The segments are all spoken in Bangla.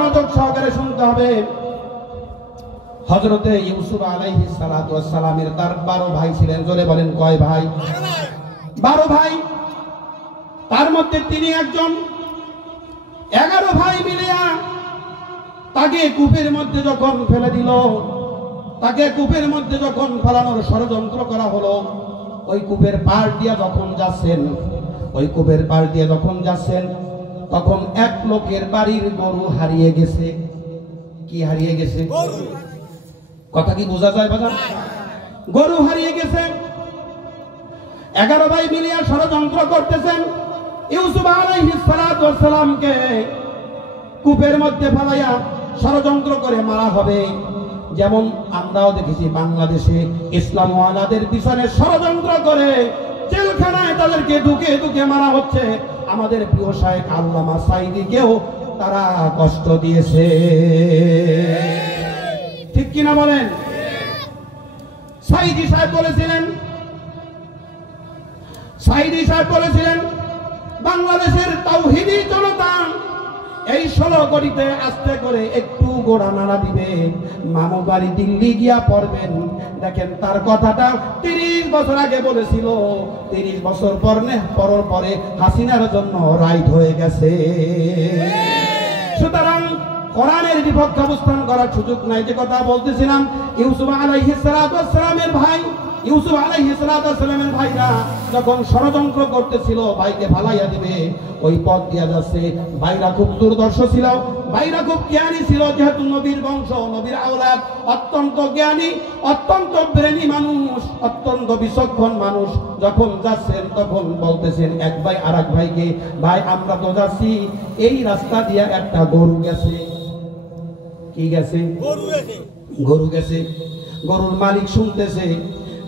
মনোযোগ সহকারে শুনতে হবে। হযরতে ইউসুফ আলাইহিস সালাতু ওয়াস সালামের তার 12 ভাই ছিলেন। জোরে বলেন কয় ভাই? 12 ভাই। তার মধ্যে তিনি একজন। 11 ভাই মিলিয়া তাকে কূপের মধ্যে যখন ফেলে দিল, তাকে কূপের মধ্যে যখন ফেলানোর ষড়যন্ত্র করা হলো, ওই কূপের পার দিয়ে যখন যাচ্ছেন, তখন এক লোকের বাড়ির গরু হারিয়ে গেছে। কি হারিয়ে গেছে? কথা কি বোঝা যায় বাজার? গরু হারিয়ে গেছে। 11 ভাই মিলিয়া ষড়যন্ত্র করতেছেন ইউসুফ আলাইহিস সালাতু ওয়াস সালামকে কূপের মধ্যে ফেলাইয়া ষড়যন্ত্র করে মারা হবে। যেমন আমরাও দেখেছি বাংলাদেশে ইসলাম ওয়ালাদের পিছনে ষড়যন্ত্র করে জেলখানায় তাদেরকে ঢুকে ঢুকে মারা হচ্ছে। আমাদের প্রিয় শায়েখ আল্লামা সাঈদীকেও তারা কষ্ট দিয়েছে, ঠিক কিনা বলেন? সাঈদী সাহেব বলেছিলেন বাংলাদেশের তাওহীদি জনতা এই 16 কোটিতে আস্তে করে একটু গোড়া নাড়া দিবে, মামু বাড়ি দিল্লি গিয়া পড়বেন। দেখেন তার কথাটা 30 বছর আগে বলেছিল, 30 বছর পরে হাসিনার জন্য রাইট হয়ে গেছে। সুতরাং কোরআনের বিপক্ষে অবস্থান করার সুযোগ নাই। যে কথা বলতেছিলাম, ইউসুফ আলাইহিস সালাতু ওয়াস সালামের ভাইরা যখন ষড়যন্ত্র করতেছিল ভাইকে ফালাইয়া দিবে, ওই পথ দিয়া যাচ্ছে। ভাইরা খুব দুর্দর্শ ছিল, ভাইরা খুব জ্ঞানী ছিল, যেহেতু নবীর বংশ, নবীর আওলাদ, অত্যন্ত জ্ঞানী, অত্যন্ত ব্রেনী মানুষ, অত্যন্ত বিচক্ষণ মানুষ। যখন যাচ্ছেন তখন বলতেছেন এক ভাই আর এক ভাইকে, ভাই আমরা তো যাচ্ছি, এই রাস্তা দিয়া একটা গরু গেছে। কি গেছে? গরু গেছে। গরুর মালিক শুনতেছে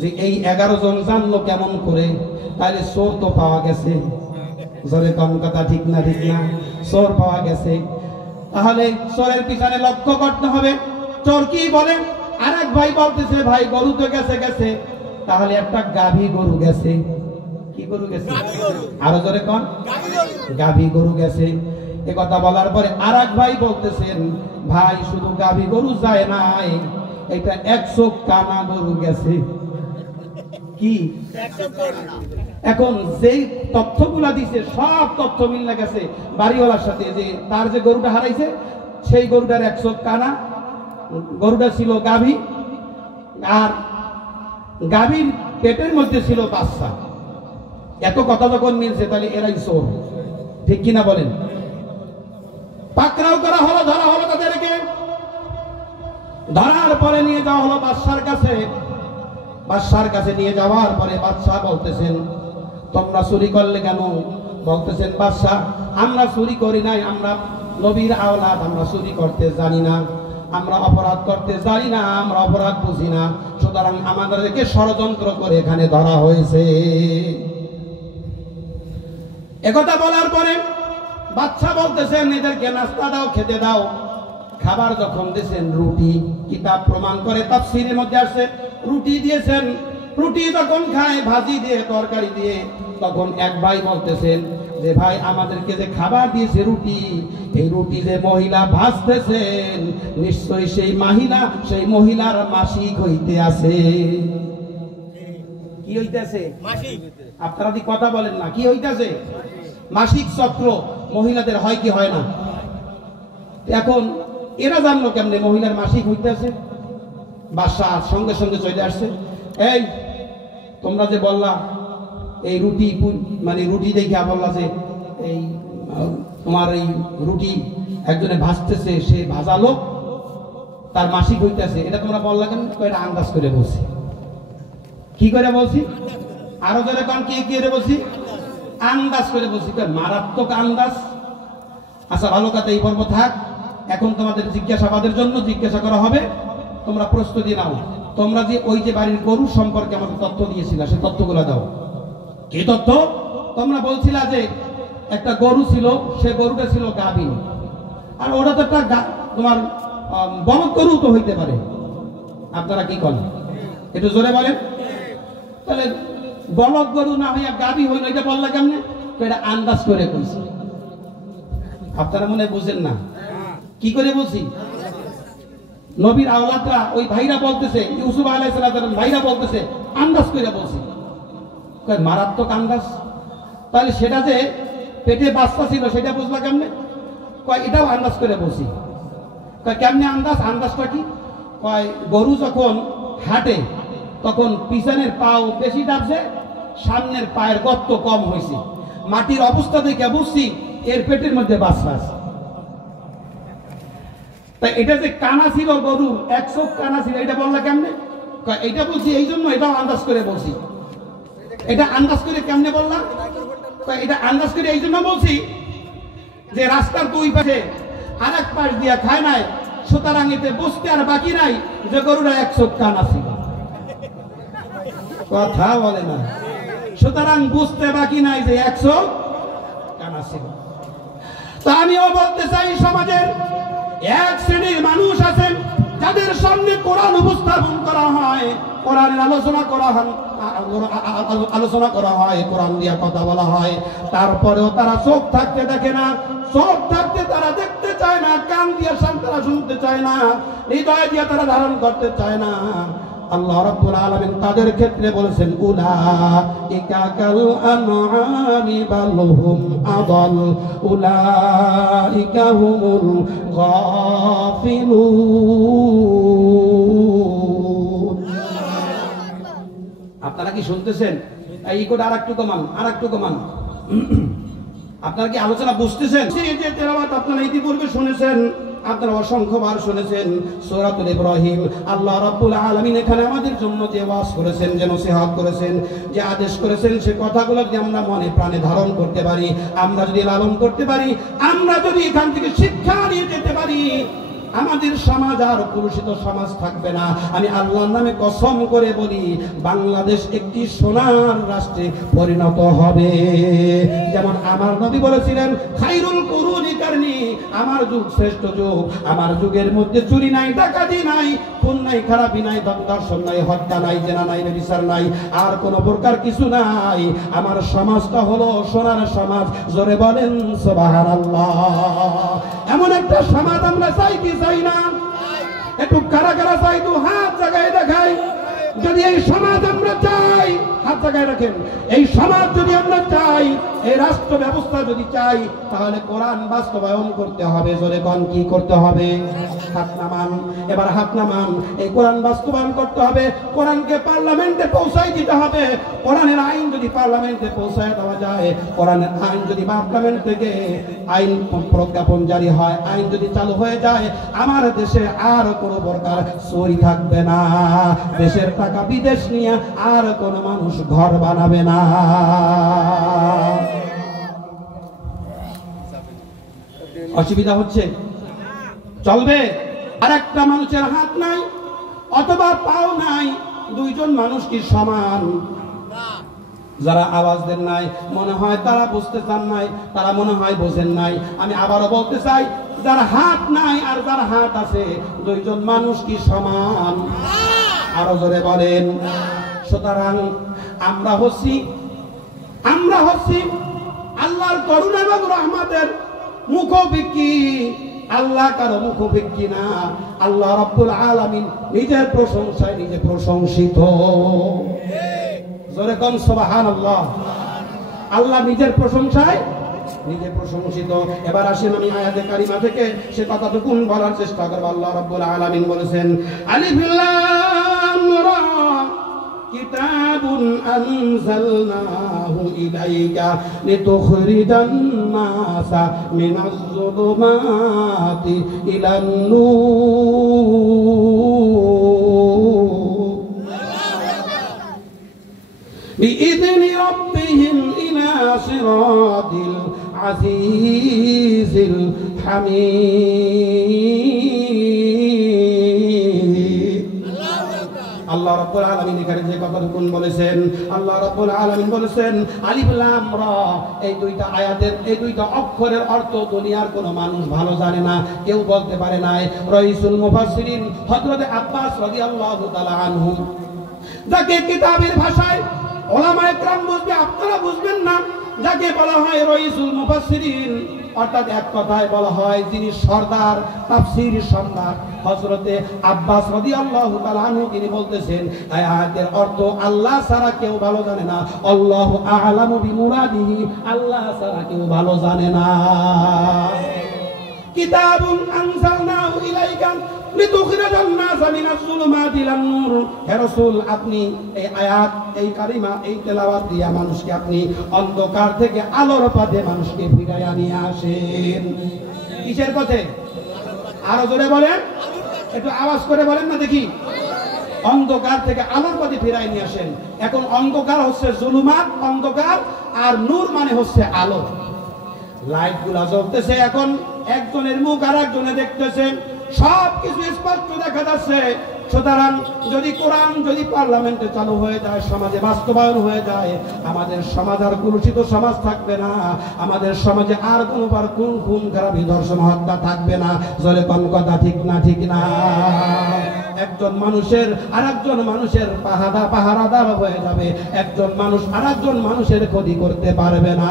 যে এই 11 জন জানলো কেমন করে, তাহলে চোর তো পাওয়া গেছে। জোরে কম কথা, ঠিক না? চোর পাওয়া গেছে, তাহলে চোরের পিছনে লক্ষ্য করতে হবে। চোর কি বলে? আর এক ভাই বলতেছে ভাই গরু তো গেছে, তাহলে একটা গাভী গরু গেছে। কি গরু গেছে? আরো জোরে কন। গাভী গরু গেছে। এ কথা বলার পরে আর এক ভাই বলতেছেন ভাই শুধু গাভী গরু যায় নাই, এটা 100 কানা গরু গেছে। কি? এখন যেই তথ্যগুলা দিছে সব তথ্য মিলে গেছে বাড়িওয়ালার সাথে, যে তার যে গরুটা হারাইছে সেই গরুটার 100 কানা, গরুটা ছিল গাভী, আর গাভীর পেটের মধ্যে ছিল বাচ্চা। এত কথা যখন মিলছে তাহলে এরাই চোর, ঠিক কিনা বলেন? পাকড়াও করা হলো, ধরা হলো তাদেরকে। ধরার পরে নিয়ে যাওয়া হলো বাদশার কাছে নিয়ে যাওয়ার পরে বাদশা বলতেছেন তোমরা চুরি করলে কেন? বলতেছেন বাদশা আমরা চুরি করি নাই, আমরা নবীর আওলাদ, আমরা চুরি করতে জানি না, আমরা অপরাধ করতে জানি না, আমরা অপরাধ বুঝি না, সুতরাং আমাদেরকে ষড়যন্ত্র করে এখানে ধরা হয়েছে। একথা বলার পরে বাদশা বলতেছেন এদেরকে নাস্তা দাও, খেতে দাও। খাবার যখন দিয়েছেন, রুটি, কিতাব প্রমাণ করে তাফসীরের মধ্যে আসছে রুটি দিয়েছেন। রুটি যখন খায় ভাজি দিয়ে, তরকারি দিয়ে, তখন এক ভাই বলতেছেন যে ভাই আমাদেরকে যে খাবার দিয়েছে রুটি, এই রুটি যে মহিলা ভাজতেছেন নিশ্চয়ই সেই মহিলার মাসিক হইতে আছে। কি হইতেছে? আপনারা কি কথা বলেন না? কি হইতেছে? মাসিক চক্র মহিলাদের হয় কি হয় না? এখন এরা জানলো কেমনে মহিলার মাসিক হইতেছে? বাদশা সঙ্গে সঙ্গে চলে আসছে, এই তোমরা যে বললা এই রুটি, মানে রুটি দেখে বললা যে এই তোমার এই রুটি একজনে ভাজতেছে, সে ভাজালো, তার মাসিক হইতেছে, এটা তোমরা বললা কেন? এটা আন্দাজ করে বলছি। কি করে বলছি? আরো যারা কারণ কি করে বলছি? আন্দাজ করে বলছি। মারাত্মক আন্দাজ। আচ্ছা ভালো কথা, এই পর্ব থাক। এখন তোমাদের জিজ্ঞাসাবাদের জন্য জিজ্ঞাসা করা হবে, তোমরা প্রস্তুতি নাও। তোমরা যে ওই যে বাড়ির গরু সম্পর্কে আমাদের তথ্য দিয়েছিল, সে তথ্যগুলো দাও। কি তথ্য? তোমরা বলছিলা যে একটা গরু ছিল, সে গরুটা ছিল গাভীন, আর ওটা তো একটা তোমার বলদ গরু তো হইতে পারে। আপনারা কি করেন একটু জোরে বলেন? তাহলে বলদ গরু না হইয়া গাভী হইল, এটা বললা কেমনে? এটা আন্দাজ করে কইছে। আপনারা মনে বুঝেন না? কি করে বলছি? নবীর আওলাদরা ওই ভাইরা বলতেছে, ইউসুফ আলাইহিস সালাম ভাইরা বলতেছে আন্দাজ করে বলছি। কয় মারাত্মক আন্দাজ। তাহলে সেটা যে পেটে বাচ্চা ছিল সেটা বুঝলা কেমনে? কয় এটাও আন্দাজ করে বলছি। কয় কেমনে আন্দাজ? আন্দাজটা কি? কয় গরু যখন হাঁটে তখন পিছনের পাও বেশি দাবছে, সামনের পায়ের গর্ত কম হয়েছে। মাটির অবস্থা দেখে বুঝছি এর পেটের মধ্যে বাচ্চা আছে। তাই এটা যে কানা ছিল গরু, 1 চোখ কানা ছিল, এটা বললা কেমনে? কয় এটা বলছি এই জন্য, এটাও আন্দাজ করে বলছি। এটা আন্দাজ করে কেমনে বললাম? কয় এটা আন্দাজ করে এই জন্য বলছি যে রাস্তার 2 পাশে আরেক পাশ দিয়া খায় নাই, সুতরাং এতে বসতে আর বাকি নাই যে গরুরা 1 চোখ কানা ছিল। কথা বলে না। সুতরাং বুঝতে বাকি নাই যে 1 চোখ কানা ছিল। তা আমিও বলতে চাই, সমাজের এক শ্রেণীর মানুষ আছেন যাদের সামনে কোরআন উপস্থাপন করা হয়, কোরআনের আলোচনা করা হয়, কোরআন দিয়ে কথা বলা হয়, তারপরেও তারা চোখ থাকতে দেখে না, চোখ থাকতে তারা দেখতে চায় না, কান দিয়ে তারা শুনতে চায় না, হৃদয় দিয়ে তারা ধারণ করতে চায় না। আল্লাহ রাব্বুল আলামিন তাদের ক্ষেত্রে বলেছেন উলাইকা কাল আনআমি বাল হুম আদাল উলাইকা হুমুল গাফিলুন। আপনারা কি শুনতেছেন? এই কোড আরেকটু কমান, আরেকটু কমান। আপনারা কি আলোচনা বুঝতেছেন? এই যে তেলাওয়াত আপনারা ইতিপূর্বে শুনেছেন, আপনারা অসংখ্যবার শুনেছেন সূরাতুল ইব্রাহিম। আল্লাহ রাব্বুল আলামিন এখানে আমাদের জন্য যে ওয়াজ করেছেন, যে নসিহত করেছেন, যে আদেশ করেছেন, সে কথাগুলো যদি আমরা মনে প্রাণে ধারণ করতে পারি, আমরা যদি লালন করতে পারি, আমরা যদি এখান থেকে শিক্ষা নিয়ে যেতে পারি, আমাদের সমাজ আর কলুষিত সমাজ থাকবে না। আমি আল্লাহর নামে কসম করে বলি, বাংলাদেশ একটি সোনার রাষ্ট্রে পরিণত হবে। যেমন আমার নবী বলেছিলেন, খায়রুল কুরুনি কারনি, আমার যুগ শ্রেষ্ঠ যুগ। আমার যুগের মধ্যে চুরি নাই, ডাকাতি নাই, খুন নাই, খারাপি নাই, দর্শন নাই, হত্যা নাই, জেনা নাই, ব্যভিচার নাই, আর কোন প্রকার কিছু নাই। আমার সমাজটা হলো সোনার সমাজ। জোরে বলেন সুবহানাল্লাহ। এমন একটা সমাজ আমরা চাই কি চাই না? একটু কারা কারা চাই তো হাত জায়গায় দেখাই। যদি এই সমাজ আমরা চাই, হাত জায়গায় রাখেন। এই সমাজ যদি আমরা চাই, এই রাষ্ট্র ব্যবস্থা যদি চাই, তাহলে কোরআন বাস্তবায়ন করতে হবে। জোরে কোন কি করতে হবে? হাত নামান, এবার হাত নামান। এই কোরআন বাস্তবায়ন করতে হবে, কোরআনকে পার্লামেন্টে পৌঁছাই দিতে হবে। কোরআনের আইন যদি পার্লামেন্টে পৌঁছায় দেওয়া যায়, কোরআনের আইন যদি পার্লামেন্ট থেকে আইন প্রজ্ঞাপন জারি হয়, আইন যদি চালু হয়ে যায়, আমার দেশে আর কোনো প্রকার চুরি থাকবে না। দেশের টাকা বিদেশ নিয়ে আর কোনো মানুষ ঘর বানাবে না। অসুবিধা হচ্ছে? চলবে? আর একটা মানুষের হাত নাই অথবা পাও নাই, 2 জন মানুষ কি সমান? যারা আওয়াজ দেন নাই, মনে হয় তারা বুঝতে চান নাই, তারা মনে হয় বোঝেন নাই। আমি আবারও বলতে চাই, যার হাত নাই আর যার হাত আছে, 2 জন মানুষ কি সমান? আরো জোরে বলেন। সুতরাং আমরা হচ্ছি আল্লাহর করুণা এবং রহমতের মুখোভিক্ষি। আল্লাহ কারো মুখোভিক্ষি না। আল্লাহ রাব্বুল আলামিন নিজের প্রশংসায় নিজে প্রশংসিত। জোরে কোন সুবহানাল্লাহ। আল্লাহ নিজের প্রশংসায় নিজে প্রশংসিত। এবার আসেন আমি আয়াতে কারিমা থেকে সে কথাটুকু বলার চেষ্টা করব। আল্লাহ রাব্বুল আলামিন বলেছেন, আলিফ লাম রা কিতাবুন আনজালনাহু ইলাইকা লিতুখরিজান নাসা মিনাজ যুলুমাতি ইলান নূর বিইذনি রাব্বিহিম ইলা সিরাতিল আজিজিল হামিদ। আল্লাহ রাব্বুল আলামিন এখানে যে কথাটুকু বলেছেন, আল্লাহ রাব্বুল আলামিন বলেছেন আলিফ লাম রা। এই 2টা আয়াতের, এই 2টা অক্ষরের অর্থ দুনিয়ার কোনো মানুষ ভালো জানে না, কেউ বলতে পারে নাই। রাইসুল মুফাসসিরিন হযরত আব্বাস রাদিয়াল্লাহু তাআলা আনহু, যাকে কিতাবের ভাষায় উলামায়ে কেরাম বুঝবে, আপনারা বুঝবেন না, যাকে বলা হয় রাইসুল মুফাসসিরিন অর্থাৎ এক কথায় বলা হয় যিনি সর্দার, তাফসীর সম্রাট হযরতে আব্বাস রাদিয়াল্লাহু তাআলা আনহু তিনি বলতেছেন এই আয়াতের অর্থ আল্লাহ ছাড়া কেউ ভালো জানে না, আল্লাহু আ'লামু বিমুরাদিহি, আল্লাহ ছাড়া কেউ ভালো জানে না। কিতাবুন আনজালনাহু ইলাইকা লিতুখরিজান নাসা মিনাজ যুলুমাতি ইলান নূর। হে রাসূল, আপনি এই আয়াত, এই কালিমা, এই তেলাওয়াত দিয়া মানুষকে আপনি অন্ধকার থেকে আলোর পথে মানুষকে ফিরাইয়া নিয়ে আসেন। কিসের পথে? আরো জোরে বলেন, একটু আওয়াজ করে বলেন না দেখি। অন্ধকার থেকে আলোর পথে ফিরাই নিয়ে আসেন। এখন অন্ধকার হচ্ছে জুলুমাত, অন্ধকার, আর নূর মানে হচ্ছে আলো। লাইট গুলা জ্বলতেছে, এখন একজনের মুখ আর একজনে দেখতেছে, সবকিছু স্পষ্ট দেখা যাচ্ছে। সুতরাং যদি কোরআন যদি পার্লামেন্টে চালু হয়ে যায়, সমাজে বাস্তবায়ন হয়ে যায়, আমাদের সমাজ আর কলুষিত সমাজ থাকবে না। আমাদের সমাজে আর কোনোবার খুন খারাপি, ধর্ষণ, হত্যা থাকবে না। জলে কোন কথা ঠিক না? ঠিক না? একজন মানুষের আর একজন মানুষের পাহারাদার হয়ে যাবে। একজন মানুষ আর একজন মানুষের ক্ষতি করতে পারবে না।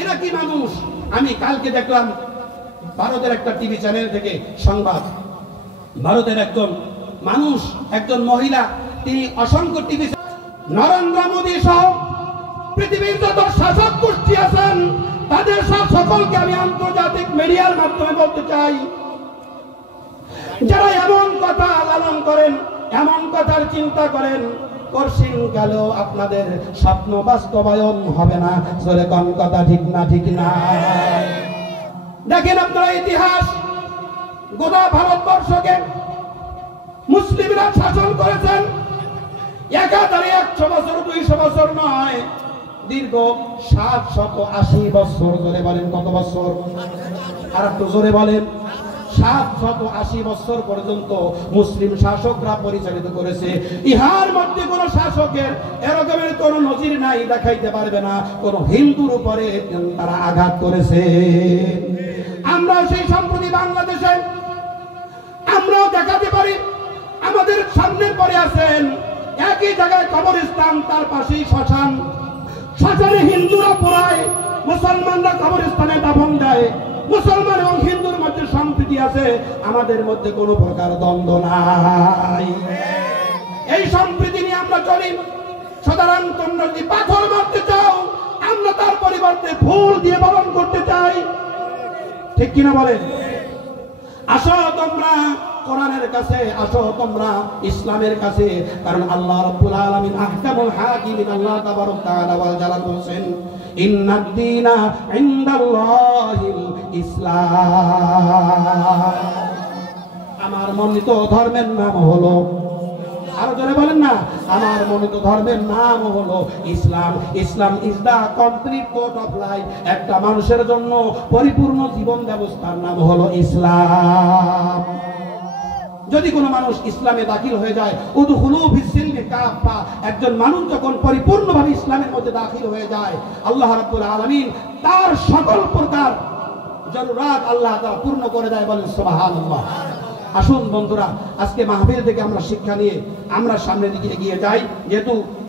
এরা কি মানুষ? আমি কালকে দেখলাম ভারতের একটা টিভি চ্যানেল থেকে সংবাদ, ভারতের একজন মানুষ, একজন মহিলা, তিনি অসংখ্য টিভি, নরেন্দ্র মোদী সহ পৃথিবীর যত শাসক গোষ্ঠী আছেন তাদের সকলকে আমি আন্তর্জাতিক মিডিয়ার মাধ্যমে বলতে চাই, যারা এমন কথা লালন করেন, এমন কথার চিন্তা করেন, পরশিনকালেও আপনাদের স্বপ্ন বাস্তবায়ন হবে না। জোরে কোন কথা ঠিক না? ঠিক না? দেখেন আপনারা ইতিহাস, গোটা ভারতবর্ষকে মুসলিমরা শাসন করেছেন একাধারে 100 বছর 200 বছর নয়, দীর্ঘ 780 বছর। জোরে বলেন, কত বছর? আর একটু জোরে বলেন। 780 বছর পর্যন্ত মুসলিম শাসকরা পরিচালিত করেছে। ইহার মধ্যে কোন শাসকের এরকমের কোন নজির নাই, দেখাইতে পারবে না কোন হিন্দুর উপরে তারা আঘাত করেছে। আমরা সেই সম্প্রতি বাংলাদেশে আমরাও দেখাতে পারি। আমাদের সামনের পরে আছেন একই জায়গায় কবরস্থান, তার পাশেই শ্মশান। শ্মশানে হিন্দুরা পোড়ায়, মুসলমানরা কবরস্থানে দাফন দেয়। মুসলমান এবং হিন্দুর মধ্যে সম্প্রীতি আছে, আমাদের মধ্যে কোনো প্রকার দ্বন্দ্ব নাই। এই সম্প্রীতি নিয়ে আমরা চলি। সুতরাং তোমরা যদি পাথর মারতে চাও, আমরা তার পরিবর্তে ফুল দিয়ে বরণ করতে চাই। ঠিক কিনা বলেন? আসো তোমরা কোরআনের কাছে, আসো তোমরা ইসলামের কাছে। কারণ আল্লাহ রাব্বুল আলামিন আহকামুল হাকিমিন, আল্লাহ তাবারক তাআলা ওয়াল জালাল বলেন, ইন্নাদ দীনা ইনদাল্লাহিল ইসলাম। আমার মনোনীত ধর্মের নাম হলো, আরো জোরে বলেন না, আমার মনোনীত ধর্মের নাম হলো Islam. Islam is the complete code of life. একটা মানুষের জন্য পরিপূর্ণ জীবন ব্যবস্থার নাম হলো ইসলাম। যদি কোনো মানুষ ইসলামে দাখিল হয়ে যায়, উদখুলু ফিস-সিলমি কাফা, একজন মানুষ যখন পরিপূর্ণভাবে ইসলামের মধ্যে দাখিল হয়ে যায়, আল্লাহ রাব্বুল আলামিন তার সকল প্রকার জরুরাত আল্লাহ তাআলা পূর্ণ করে দেয়। বলেন সুবহানাল্লাহ। আসুন বন্ধুরা, আজকে মাহফিল থেকে আমরা শিক্ষা নিয়ে আমরা সামনের দিকে এগিয়ে যাই। যেহেতু